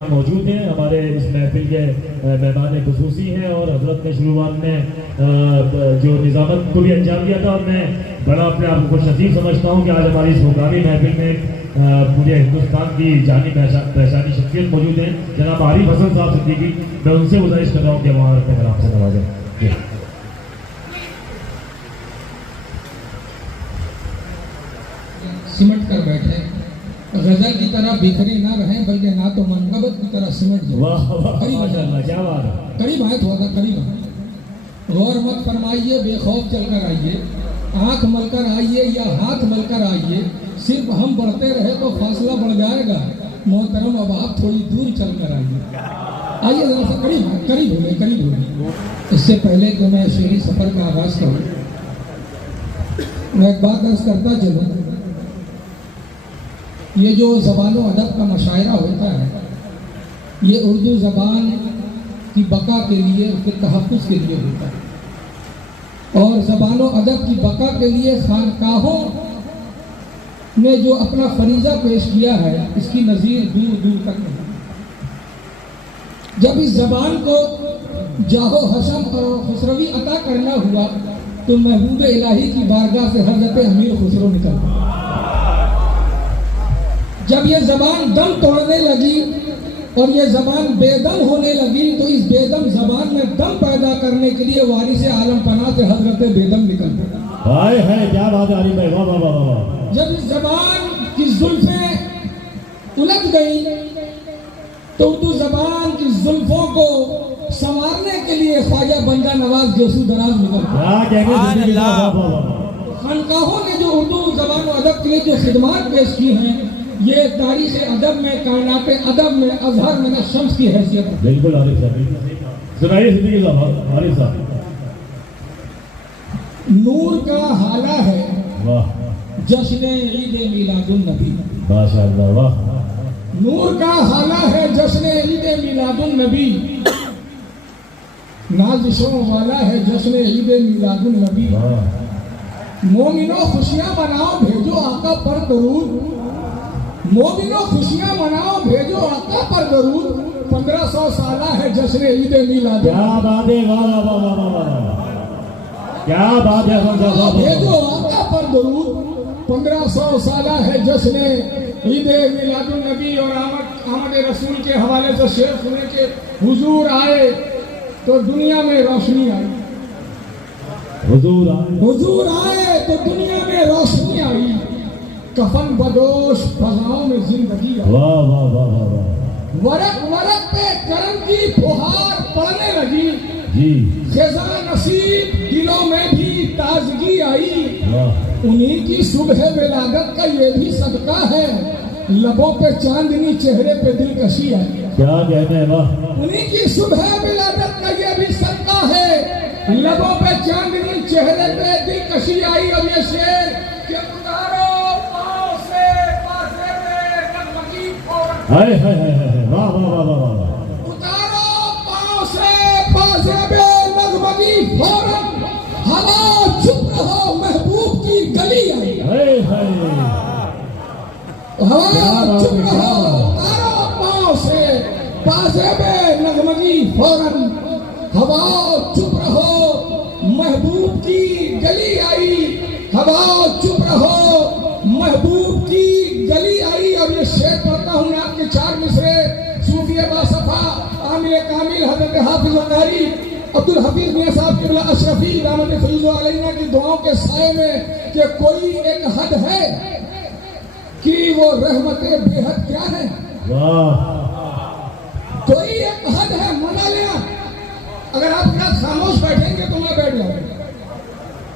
मौजूद हैं। हमारे इस महफिल के मेहमान खुसूसी हैं और हजरत ने शुरुआत में जो निज़ामत को भी अंजाम दिया था और मैं बड़ा अपने आप को खुशनसीब समझता हूँ कि आज हमारी इस मुकामी महफिल में पूरे हिंदुस्तान की जानी पहचानी शख्सियत मौजूद हैं। जनाब आरिफ हसन साहब सिद्दीकी, मैं उनसे गुजारिश कर रहा हूँ कि वहाँ अपने कलाम से नवाजें। सिमट कर बैठे, गजल की तरह बिखरे ना रहे बल्कि ना तो मनकबत की तरह सिमट जाए। करीब आए, थोड़ा सा करीब आए। गौर मत फरमाइए, बेखौफ चलकर आइए, आंख मलकर आइए या हाथ मलकर आइए, सिर्फ हम बढ़ते रहे तो फासला बढ़ जाएगा। मोहतरम अब आप थोड़ी दूर चलकर आइए जरा सा करीब हो गए। इससे पहले कि मैं शेरी सफर का आगाज करूँ, मैं एक बात अर्ज करता चलूँ। ये जो ज़बान अदब का मशायरा होता है, ये उर्दू ज़बान की बका के लिए, उसके तहफ़्फ़ुज़ के लिए होता है। और ज़बान अदब की बका के लिए खानकाहों ने जो अपना फरीज़ा पेश किया है, इसकी नज़ीर दूर दूर तक नहीं। जब इस ज़बान को जाहो हशम और खुसरवी अता करना हुआ तो महबूब इलाही की बारगाह से हज़रत अमीर खुसरो निकल। जब ये ज़बान दम तोड़ने लगी और ये ज़बान बेदम होने लगी तो इस बेदम ज़बान में दम पैदा करने के लिए वारिस आलम पना से हज़रत बेदम निकल पड़ा। क्या बात आ रही है, वाह वाह वाह वाह। जब इस ज़बान की जुल्फें उलझ गई तो उर्दू ज़बान की जुल्फों को संवारने के लिए ख्वाजा बंदा नवाज जोसू दराज निकल पड़ा। खानकाहों ने जो उर्दू ज़बान और अदब के लिए जो खिदमात पेश की हैं, ये तारीख़ अदब में, कायनात अदब में अज़हर में शम्स की हैसियत है। बिल्कुल आरिफ साहब, सुनाइए सिद्दीकी साहब। आरिफ साहब, नूर का हाला है वाह, जश्न ईद मिलादुन नबी। माशाअल्लाह, वाह। नूर का हाला है जश्न ईद मिलादुन नबी, नाज़िशों वाला है जश्न ईद मिलादुन नबी। मोमिनो खुशियाँ मनाओ भेजो आका पर दरूद, मोमिनो खुशियाँ मनाओ भेजो आका पर दरूद। 1500 साला है जश्न ईद मिलाद। क्या बात है, वाह वाह वाह वाह वाह, क्या बात है। भेजो आका पर दरूद। 1500 साला है जश्न ईद मिलादुन नबी। और आमद रसूल के हवाले से शेर सुने के हुजूर आए तो दुनिया में रोशनी आई, हुजूर आए तो दुनिया में रोशनी आई। कफन बदोश फजाओं में जिंदगी आई। वाह वाह वाह वाह। वरक वरक पे करम की फुहार पड़ने लगी जी। खिज़ा नसीब दिलों में भी ताजगी आई। वाह। उन्हीं की सुबह विलादत का ये भी सदका है, लबों पे चांदनी चेहरे पे दिलकशी आई। क्या कहते हैं, वाह। उन्हीं की सुबह विलादत का ये भी सदका है, लबों पे चांदनी चेहरे पे दिलकशी आई। और ये शेर के उतारो पाँव से पासे में नगमगी फौरन। हाय हाय हाय हाय, वाह वाह वाह वाह वाह। उतारो पाँव से पासे में नगमगी फौरन, हवा चुप रहो महबूब की गली आई। हाय हाय, हवा चुप रहो, उतारो पाँव से पासे में नगमगी फौरन, हवा चुप रहो महबूब की गली आई। हवा चुप रहो महबूब की गली आई। और ये शेर पढ़ता हूँ आपके 4 मिसरे सूफी बासफा आमिर कामिल हज़रत हाफिज़ अंगारी अब्दुल हफीज मियां साहब क़िबला अशरफी रहमत फैज़ अलैना की दुआओं के साए में कि कोई एक हद है कि वो रहमत बेहद क्या है। वाह। कोई एक हद है, मना लेना। अगर आप इतना खामोश बैठेंगे तो मैं बैठ जाऊंगा,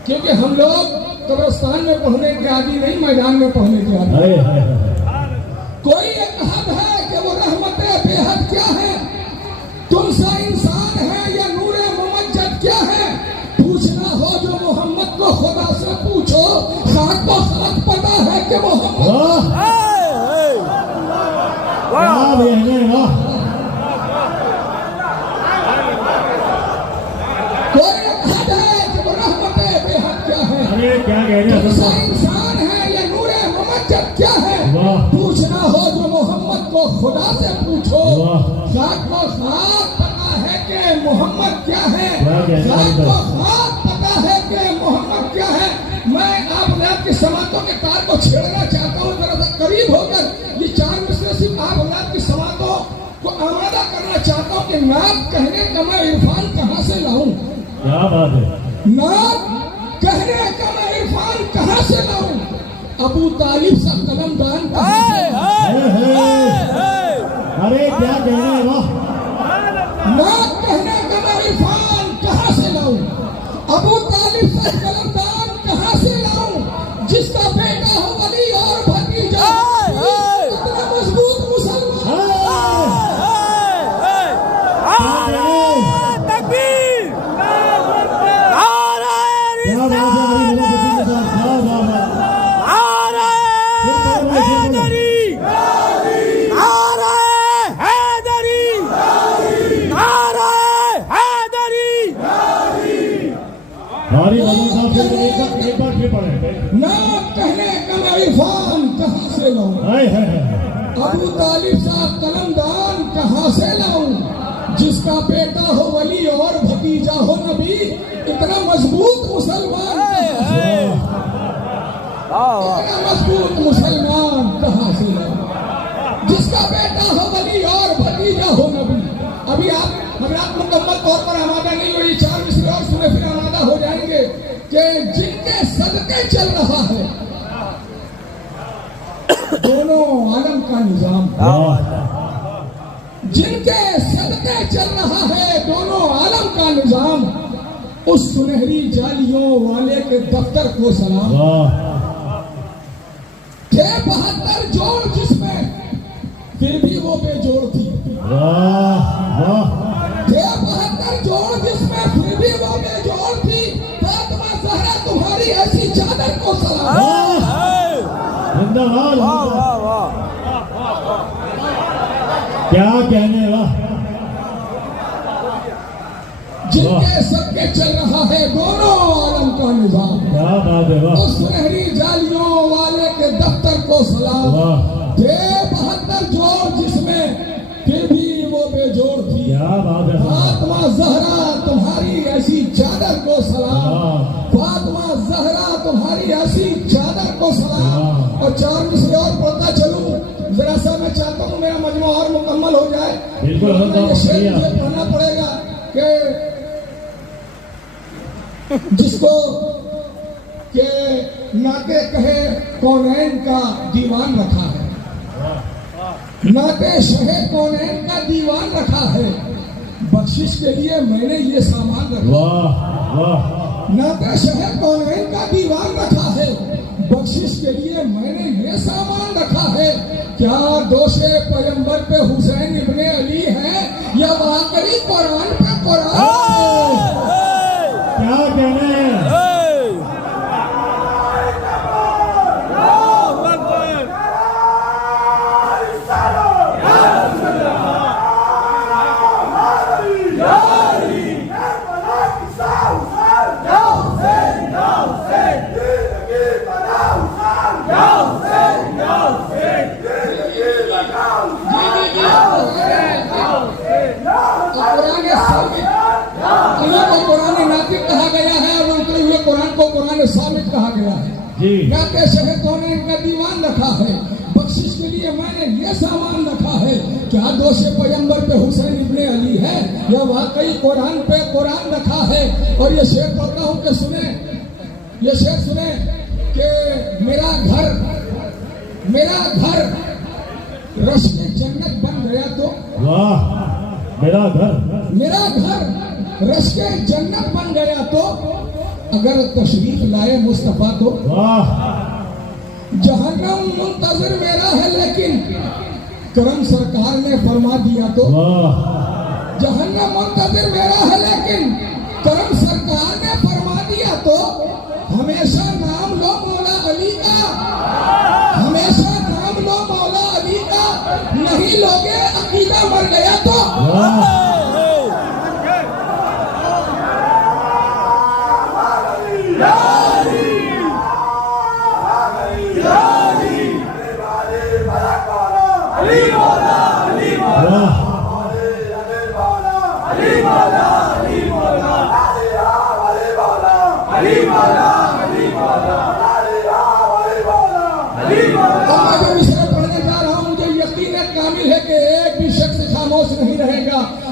क्योंकि हम लोग कब्रिस्तान में पढ़ने के आदि नहीं, मैदान में पढ़ने के आदि। कोई एक हद है कि वो रहमत बेहद क्या है। तुम सा इंसान है या नूरे मुमज्जद क्या है। पूछना हो जो मोहम्मद को खुदा से पूछो, खाक को खाक पता है कि मोहम्मद। क्या कह रहे हैं, इंसान है या नूरे मुमज्जद क्या है। पूछना हो जो मोहम्मद को खुदा से पूछो। वाह खाक को खाक पता है कि मोहम्मद क्या है, क्या कहने खाक वाली को बात। खाक पता है कि मोहम्मद क्या है। मैं आप की समातों के तार को छेड़ना चाहता हूँ, जरा सा करीब होकर ये चार मिसरे सिर्फ आप की समातों को आमादा करना चाहता हूँ कि नाम कहने का मैं इरफान कहाँ से लाऊं, क्या बात है। नाम कहने का मैं इरफान कहाँ से लाऊं। अबू तालिब सा कलमदान कहाँ से लाऊं? अरे क्या कहना है, वाह। नाम कहने का मैं इरफान कहाँ से लाऊं। अबू तालिब सा कलमदान कहाँ से लाऊं, जिसका बेटा हो वली और भतीजा इतना मजबूत मुसलमान। हमारी बाबा साहब से एक बार फिर पढ़े। नाम कहने का मैं इरफान कहाँ से लाऊं। हाय हाय हाय। अबू तालिब सा कलमदान कहाँ से लाऊं, जिसका बेटा हो वली और भतीजा हो नबी इतना मजबूत मुसलमान। इतना मजबूत मुसलमान कहाँ से लाऊं, जिसका बेटा हो वली और भतीजा हो नबी। अभी आप मुकम्मल तौर पर आमादा नहीं हो, ये चार मिसरे और सुने फिर आमादा हो जाएंगे कि जिनके सदके चल रहा है दोनों आलम का निजाम, जिनके सदके चल रहा है दोनों आलम का निजाम, उस सुनहरी जालियों वाले के दफ्तर को सलाम। थे 72 जोड़ जिसमें फिर भी वो बेजोड़ थी। थे 72 जोड़ जिसमें फिर भी वो बेजोड़ थी। फातिमा ज़हरा तुम्हारी ऐसी चादर को सलाम। जिंदाबाद। क्या कहने, वाह। जिनके सबके चल रहा है दोनों आलम का निजाम, क्या बात है, वाह। उस सुनहरी जालियों वाले के दफ्तर को सलाम। वाह। थे 72 जोड़ जिसमें फिर भी वो बेजोड़ थी। क्या बात है। फातिमा ज़हरा तुम्हारी ऐसी चादर को सलाम। फातिमा ज़हरा तुम्हारी ऐसी चादर को सलाम। और चार मिसरे और पढ़ता चलूं, जरा सा मैं चाहता हूँ मेरा मजमू और मुकम्मल हो जाए। बिल्कुल, ये शेर मुझे पढ़ना पड़ेगा कि जिसको के नाते कहे कौनैन का दीवान रखा है, नाते शहे कौनैन का दीवान रखा है, बख्शिश के लिए मैंने ये सामान रखा। वाह वाह। नाते शहे कौनैन का दीवान रखा है, बख्शिश के लिए मैंने ये सामान रखा है। क्या दोषे पैगंबर पे हुसैन इब्ने अली है या वाकई कुरान पे कुरान? क्या कहने हैं। कुरान नातिक कहा गया है और उतरे हुए कुरान को कुरान सामित कहा गया है। नाते शहे कौनैन का दीवान रखा है, बख्शिश के लिए मैंने ये सामान रखा है। क्या दोषे पैगंबर पे हुसैन इब्ने अली है या वाकई कुरान पे कुरान रखा है। और ये शेर पढ़ता हूँ कि सुने, ये शेर सुने कि मेरा घर रश्क जन्नत बन गया तो। वाह। मेरा घर रश्क जन्नत बन गया तो, अगर तशरीफ लाए मुस्तफा तो। वाह। जहन्नम मुंतजर मेरा है लेकिन करम सरकार ने फरमा दिया तो। वाह। जहन्नम मुंतजर मेरा है लेकिन करम सरकार ने फरमा दिया तो। हमेशा नाम लो मौला अली का, हमेशा नाम लो मौला अली का, नहीं लोगे अकीदा मर गया तो।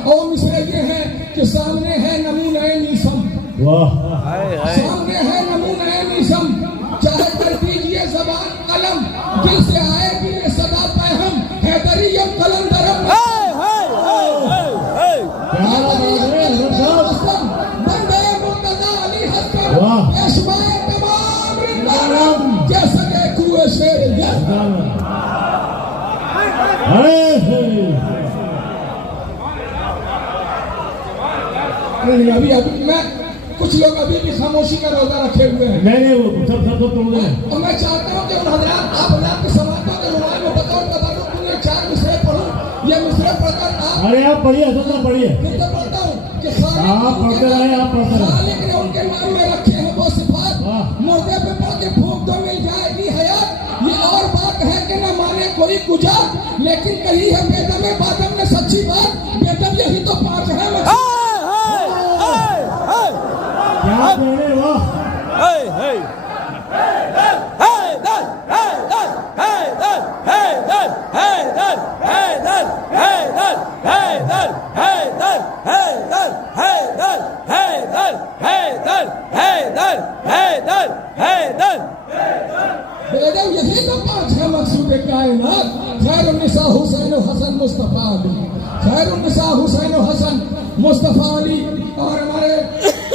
और मिसरे ये है कि सामने है नमूने निसम, सामने है नमूने निसम, चाहे कर दीजिए जबान कलम, दिल से आएगी ये सदा पैहम, हैदरियम कलंदरम, बंदे मुर्तजा अली हसन, पेशवाए तमाम रिंदारम, जैसे के कुएं से अभी अभी मैं कुछ लोग अभी भी खामोशी का रोजा रखे हुए हैं। नहीं वो सब तोड़ दें। और मैं चाहता हूँ कि उन हजरात आप हजरात के समाजों के रुमाल में बताओ तबादुल के 4 मिसरे पढ़ूं, ये मिसरे पढ़कर आप, अरे आप पढ़िए, असल पढ़िए, मैं तो पढ़ता हूँ कि आप पढ़ते रहे, आप पढ़ते रहे। खालिक ने उनके नाम में रखे हैं वो सिफात, मुर्दे पे पढ़ के फूंक दो मिल जाएगी हयात। ये और बात है कि न माने कोई गुजार, लेकिन कही है बेदम में बादम में सच्ची बात, बेदम यही तो 5 है। क्या मेरे वाह, बेदम यही तो 5 है मकसूद कायनात। खैरुन्निसा हुसैन हसन मुस्तफा अली, खैरुन्निसा हुसैन हसन मुस्तफा अली। और हमारे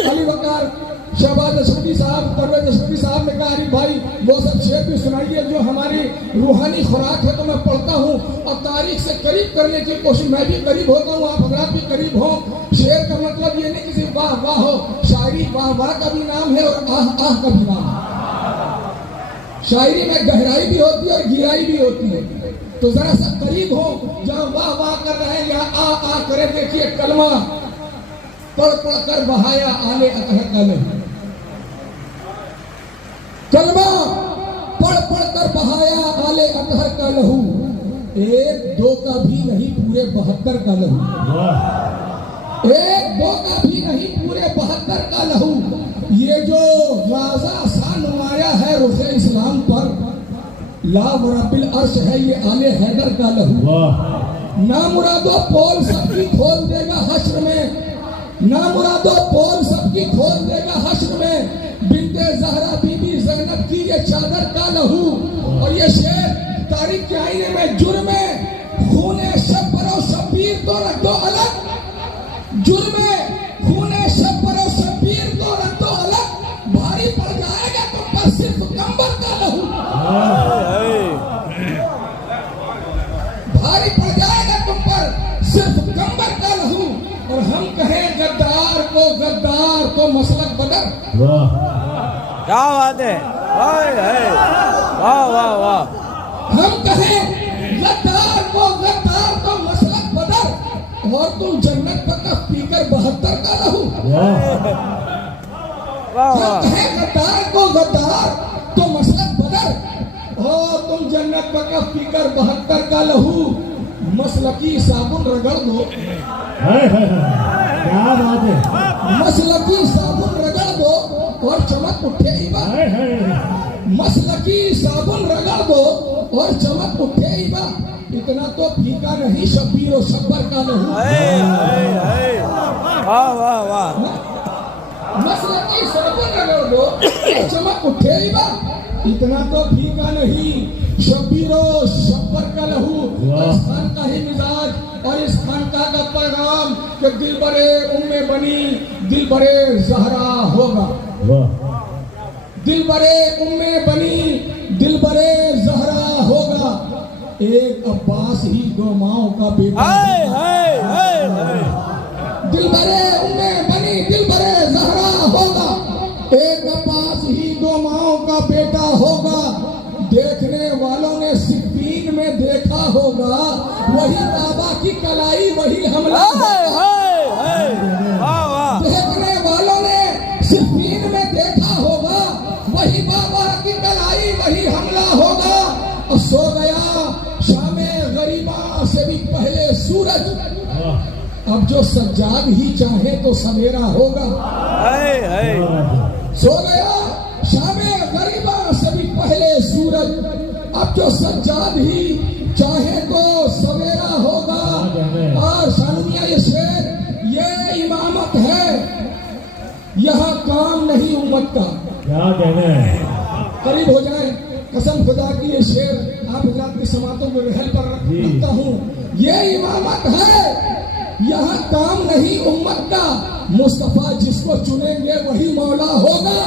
अली वकार शहबाज अशरफी साहब, परवेज अशरफी साहब ने कहा अरे भाई वो सब शेर भी सुनाइए जो हमारी रूहानी खुराक है। तो मैं पढ़ता हूँ और तारीख से करीब करने की कोशिश, मैं भी करीब होता हूँ, आप हजरात भी करीब हो। शेर का मतलब ये नहीं कि सिर्फ वाह वाह हो, शायरी वाह वाह का भी नाम है और आह आह का भी नाम है। शायरी में गहराई भी होती है और गिराई भी होती है। तो जरा सा करीब हो, जहाँ वाह वाह कर रहे हैं या आ करे, देखिए कलमा पढ़ पढ़ कर बहाया आले अतहर का नहीं, कलमा पढ़ पढ़ कर बहाया आले अतहर का लहू, 1-2 का भी नहीं पूरे 72 का लहू, 1-2 का भी नहीं पूरे 72 का लहू। ये जो राजा सा नुमाया है रुखे इस्लाम पर, ला रब्बिल अर्श है ये आले हैदर का लहू। ना मुरादो पोल सबकी खोल देगा हश्र में, ना मुरादो पोल सबकी खोल देगा हश्र में, बिन्ते ज़हरा बीबी ज़ैनब की ये चादर का लहू। और ये शेर तारीख के आईने में जुर्मे खूने शब्बर और शब्बीर तो रख दो अलग, जुर्मे खूने शब्बर और शब्बीर तो रख दो अलग, भारी पड़ जाएगा तुम पर सिर्फ कंबर का लहू, भारी पड़ जाएगा तुम पर सिर्फ कंबर का लहू। और हम कहें गद्दार को मसलक बदर, क्या बात है, वाह वाह वाह। हम कहें गद्दार को मसलक बदर, और तुम जन्नत पर कफ पीकर 72 का लहू। हम कहें गद्दार को तो मसलक बदर, और तुम जन्नत पर कफ पीकर 72 का लहू। मसलकी साबुन रगड़ दो, क्या बात है, मसलकी साबुन रगड़ दो और चमक उठे ही बात, मसलकी साबुन रगड़ दो और चमक उठे ही बात। इतना तो फीका नहीं शब्बीर और शब्बर का लहू। वाह वाह वाह, मसलकी साबुन रगड़ दो और चमक उठे ही बात। इतना तो फीका नहीं शब्बीर और शब्बर का लहू। इस खान का ही मिजाज और इस खानका का पैगाम कि दिल बरे उम्मे बनी दिल बरे ज़हरा होगा, दिल बरे उम्मे बनी दिल बरे ज़हरा होगा। एक अब्बास ही 2 माओं का बेटा, दिल बरे उम्मे बनी दिल बरे ज़हरा होगा। एक अब्बास ही 2 माओं का बेटा होगा। देखने वालों ने सिक्कीन में देखा होगा, वही बाबा की कलाई वही हमला। देखने वालों ने सिक्कीन में देखा होगा, वही बाबा की कलाई वही हमला होगा। और सो गया शामे गरीबा से भी पहले सूरज, अब जो सज्जाद ही चाहे तो सवेरा होगा। सो गया शामे गरीबा से भी पहले सूरज, अब जो सज्जाद ही चाहे तो सवेरा होगा। और सानुमिया ये उम्मत का। क्या कहना है? करीब हो जाए, कसम खुदा की ये शेर आप हजरात की समातों में रहल पर रखता हूँ। ये इमामत है, यहाँ काम नहीं उम्मत का, मुस्तफा जिसको चुनेंगे वही मौला होगा।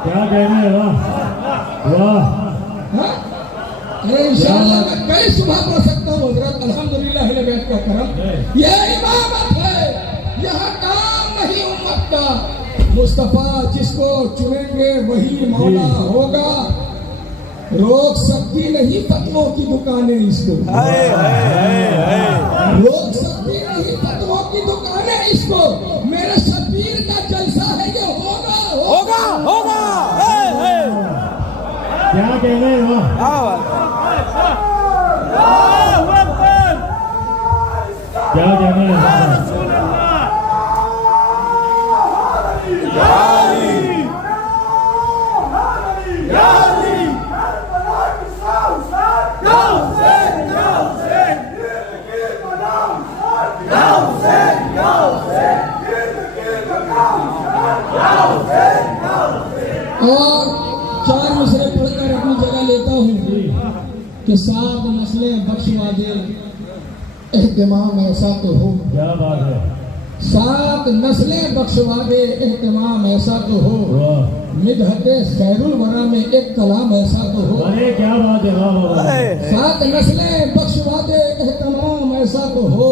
क्या कहना है? वाह वाह। अरे इंशाअल्लाह मैं कई सुबह पढ़ सकता हूँ हजरत, अल्हम्दुलिल्लाह बैठ का करम। ये इमामत है, यहाँ काम नहीं उम्मत का, मुस्तफा जिसको चुनेंगे वही मौला होगा। रोक सकती नहीं फतवों की दुकानें इसको, रोक सकती नहीं फतवों की दुकानें इसको। मेरे शबीर का जलसा है, ये होगा होगा होगा। क्या कहना है? वाह। क्या कहना है? और चार मिसरे पढ़कर अपनी जगह लेता हूँ कि सात नस्लें बख्शवा दे एहतमाम ऐसा तो हो। क्या बात है? सात नस्लें बख्शवा दे एहतमाम ऐसा तो हो। मिदहते खैरुल वरा में एक कलाम ऐसा तो हो। अरे क्या बात है? वाह। सात नस्लें बख्शवा दे एहतमाम ऐसा तो हो।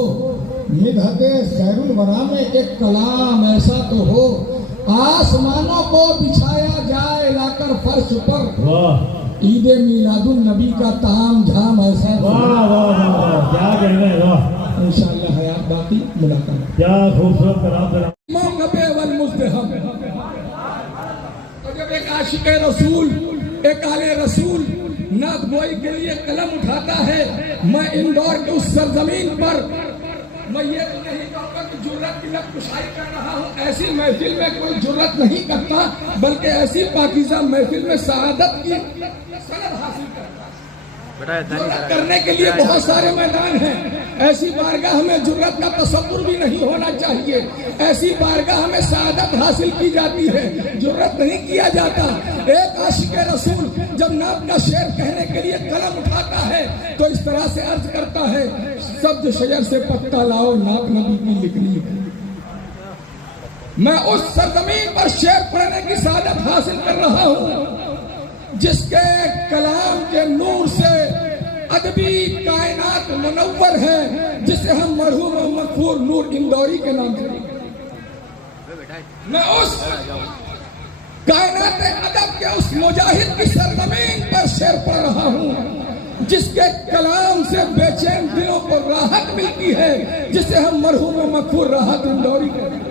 मिदहते खैरुल वरा में एक कलाम ऐसा तो हो। आसमानों को बिछाया जाए लाकर फर्श पर, ईद मिलादुन नबी का ताम झाम ऐसा। वाह वाह वाह। क्या कहना है? वाह। इंशाअल्लाह हयात बाकी मुलाकात। क्या खूबसूरत कलाम। जब एक आशिक रसूल, एक आले रसूल नात गोई के लिए कलम उठाता है, मैं इंदौर के उस सरजमीन पर, मैं ये तो नहीं कहूँगा कि जुर्रत की नक्कुशाई कर रहा हूँ, ऐसी महफिल में कोई जुर्रत नहीं करता, बल्कि ऐसी पाकीज़ा महफिल में सआदत की सनद हासिल करता है। जुर्रत करने के लिए बहुत सारे मैदान हैं, ऐसी बारगाह में जुर्रत का तसव्वुर भी नहीं होना चाहिए। ऐसी बारगाह में सआदत हासिल की जाती है, जुर्रत नहीं किया जाता। एक आशिक रसूल जब नात का शेर कहने के लिए कलम उठाता है तो इस तरह से अर्ज करता है, सब्ज शजर से पत्ता लाओ नात नबी की लिखनी है। मैं उस सरजमीन पर शेर पढ़ने की सआदत हासिल कर रहा हूँ जिसके कलाम के नूर से अदबी कायनात मुनव्वर है, जिसे हम मरहूम मगफूर नूर इंदौरी के नाम से। मैं उस कायनात अदब के उस मुजाहिद की सरजमीन पर शेर पढ़ रहा हूँ जिसके कलाम से बेचैन दिलों को राहत मिलती है, जिसे हम मरहूम मगफूर राहत इंदौरी कहते हैं।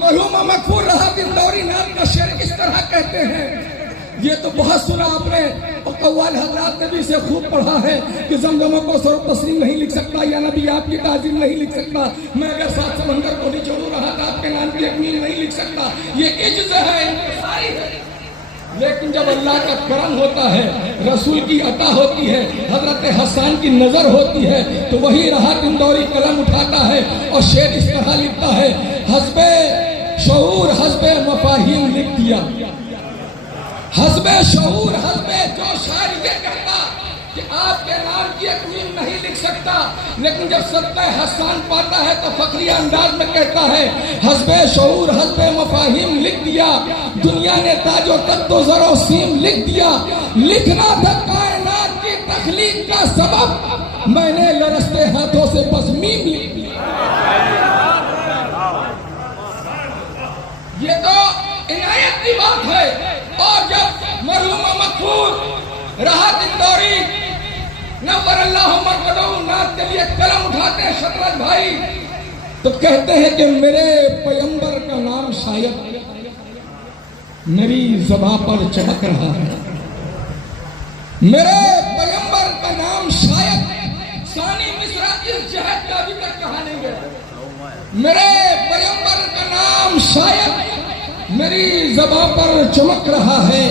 मरहूम मगफूर राहत इंदौरी नाम का शेर किस तरह कहते हैं, ये तो बहुत सुना आपने, और कव्वाल हजरात ने भी इसे खूब पढ़ा है कि जमजमा को सर तस्लीम नहीं लिख सकता, या नबी आपकी ताजीम नहीं लिख सकता, मैं अगर सात समंदर को भी छोड़ू रहा था आपके नाम की एक मील नहीं लिख सकता। ये इज्ज़त है, लेकिन जब अल्लाह का करम होता है, रसूल की अता होती है, हजरत हसन की नजर होती है, तो वही राहत इंदौरी कलम उठाता है और शेर इस तरह लिखता है, हस्बे शऊर हस्बे मफाहिम लिख दिया। हस्बे शऊर हस्बे जो शायर ये कहता कि आपके नाम की एक मीम नहीं लिख सकता, लेकिन जब सत्ता हसन पाता है तो फखरिया अंदाज में कहता है, हस्बे शऊर हस्बे मफाहिम लिख दिया, दुनिया ने ताजो तत्तो जरो सीम लिख दिया, लिखना था कायनात की तखलीक का सबब, मैंने लरसते हाथों से बस मीम लिख दिया। ये तो इनायत की बात है। और जब मरहूम मगफूर राहत इंदौरी नव्वरल्लाहु मरकदहू नात के लिए कलम उठाते हैं शतरत भाई, तो कहते हैं कि मेरे पैगंबर का नाम शायद मेरी ज़बां पर चमक रहा है, मेरे पैगंबर का नाम शायद सानी मिस्रा इस जहत का अभी तक कहा नहीं गया, मेरे पैगंबर का नाम शायद मेरी ज़बां पर चमक रहा है,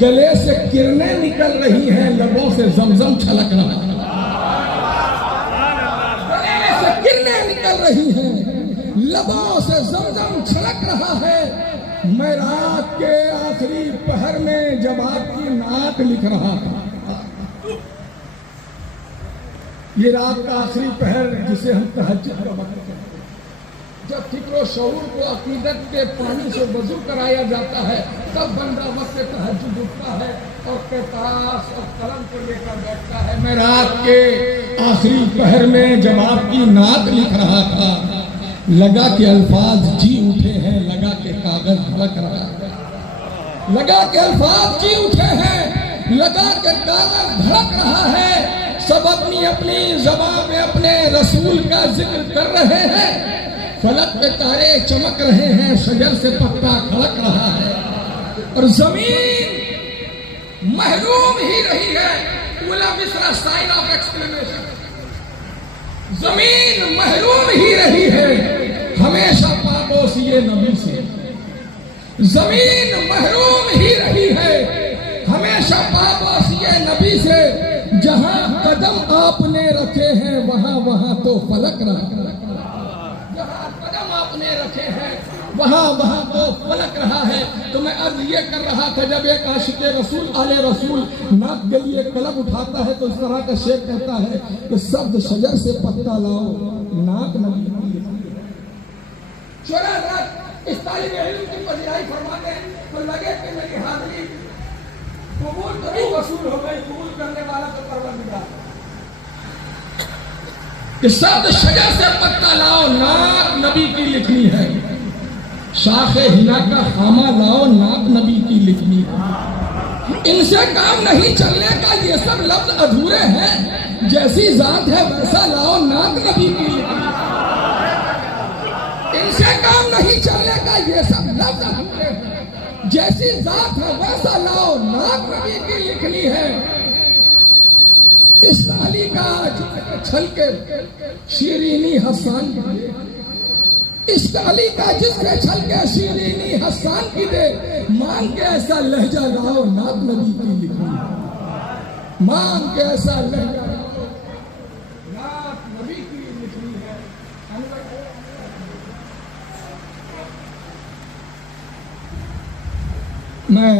गले से किरणें निकल रही हैं, लबों से जमजम छलक रहा है, गले से किरणें निकल रही हैं, लबों से जमजम छलक रहा है। मैं रात के आखिरी पहर में जब आपकी नात लिख रहा था, ये रात का आखिरी पहर जिसे हम तहज्जुद का वक्त कहते हैं, जब फिक्र शऊर को अकीदत के पानी से वजू कराया जाता है, तब बंदा वक्त तहज्जुद उठता है और किताब और कलम को लेकर बैठता है। मैं रात के आखिरी पहर में जब आपकी नात लिख रहा था, लगा के अल्फाज जी उठे हैं, लगा के कागज धड़क रहा है। लगा के अल्फाज जी उठे हैं, लगा के कागज धड़क रहा है। सब अपनी अपनी ज़बान में अपने रसूल का जिक्र कर रहे हैं। फलक पे तारे चमक रहे हैं, शजर से पत्ता खड़क रहा है और जमीन महरूम ही रही है। उला मिस्रा साइन ऑफ एक्सक्लेमेशन। जमीन महरूम ही रही है हमेशा पापोस ये नबी से। जमीन महरूम ही रही है हमेशा पापोस ये नबी से। जहां कदम आपने रखे हैं वहां वहां तो फलक रहा। जहां कदम आपने रखे हैं वहां वहां तो फलक रहा है। तो मैं अर्ज ये कर रहा था, जब एक आशिक़े रसूल आले रसूल नाक के लिए कलम उठाता है तो इस तरह का शेर कहता है कि सब्ज शजर से पत्ता लाओ, नाक नबी। इस तालिब इल्म की पढ़ाई फरमाते हैं तो लगे कि मेरी हाजिरी कबूल तो नहीं वसूल हो गई, कबूल करने वाला तो परवरदिगार। कि सब्ज शजर से पत्ता लाओ, नाक नबी की लिखनी है। शाखे हिना का खामा लाओ, नाक नबी की लिखनी है। इनसे काम नहीं चलने का, ये सब लफ्ज अधूरे हैं। जैसी जात है वैसा लाओ, नाक नबी की लिखनी है। इनसे काम नहीं चलने का, ये सब लफ्ज अधूरे हैं। जैसी जात है वैसा लाओ, नाक नबी की लिखनी है। इस ताली का छल के शीरीनी हसान की दे, इस ताली का जिसके छल के शीरीनी हसान की दे। मांग के ऐसा लहजा लाओ, नाक नबी की लिखनी है। मांग के ऐसा लहजा लाओ, नाक नबी की लिखनी है। मैं